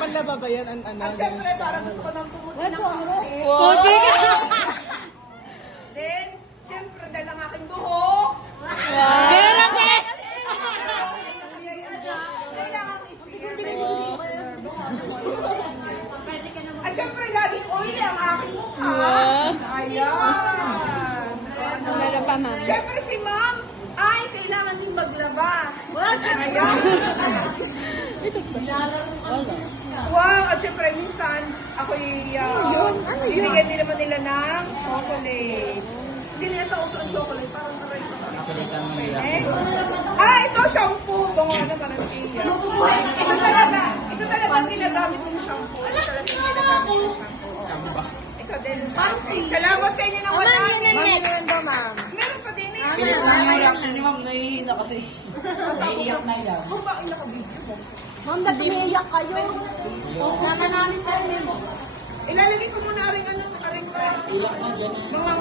Panlaba ba yan? Ano? Siyempre, parang gusto ko nang pumuti ng kaunti. Puti ka! Then, siyempre, dahil ang aking buhok. Pero Kailangan Ay, siyempre, laging oily ang aking mukha. Ayan. meron pa, ma'am. Siyempre, si ma'am, ay, kailangan din maglaba. Ayan. Wow, at siyempre, minsan, ako'y, bibigyan din naman nila ng chocolate. Hindi nila sa uso ang chocolate, parang aray ko. Ito shampoo. Bango naman ang siya. Ito talaga ang ginagamit ng shampoo. Ito talaga ang ginagamit ng shampoo. Ito din. Salamat sa inyo ng wala. Ma'am. Meron pa din eh. Yung reaction ni ma'am, nahihina kasi. Naiiyak na yan. Kung bakit naka-video mo? Ma'am, nag-iiyak kayo. Naman namin tayo. Ilalagay ko muna aring ano, aring Iyak na dyan. mga